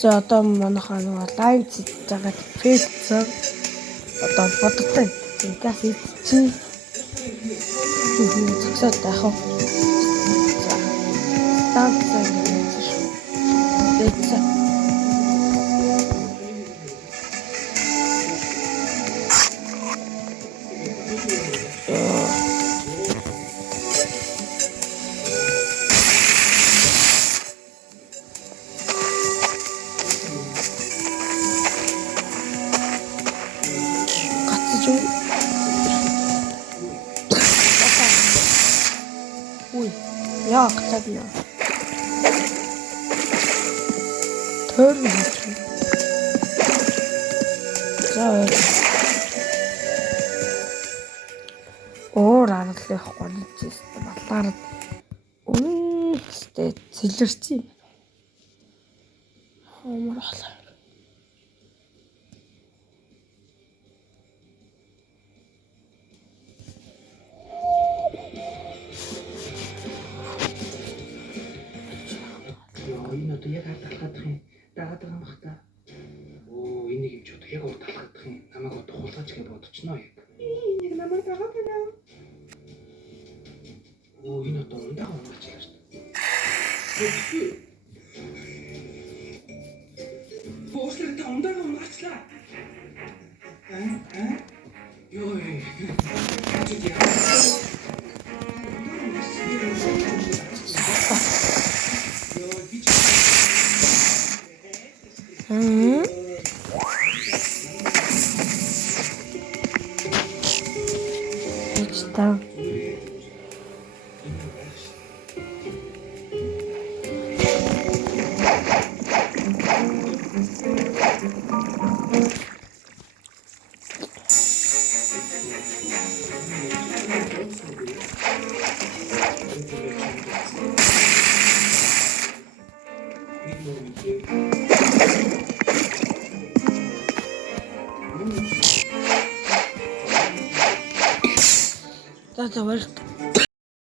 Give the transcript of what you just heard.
За одоо манайхаа нөгөө лайв хийж байгаа фэйсбүүк одоо бодогтой. Тэгээс чи зөвсөд яах вэ? Станцаа гэж шүү. Дэцээ. Ui, ja, ktabi. Törnöt. За. Оор аргалахгүй нэгжсэн батлаар үнэстэй цэлэрч юм. Хомрол. Энэ одоо яг ард талхах юм. Дагаад байгаа юм бах та. Оо, энийг юм ч одоо яг урд талхах юм. Намайг одоо хулгайч гэж бодчихно яг. Нэг намайг дагаад байна. Оо, энэ одоо ундаа унагч яаш. Бөөсөр та ундаа унагчлаа. Ёо. Está. That's the worst.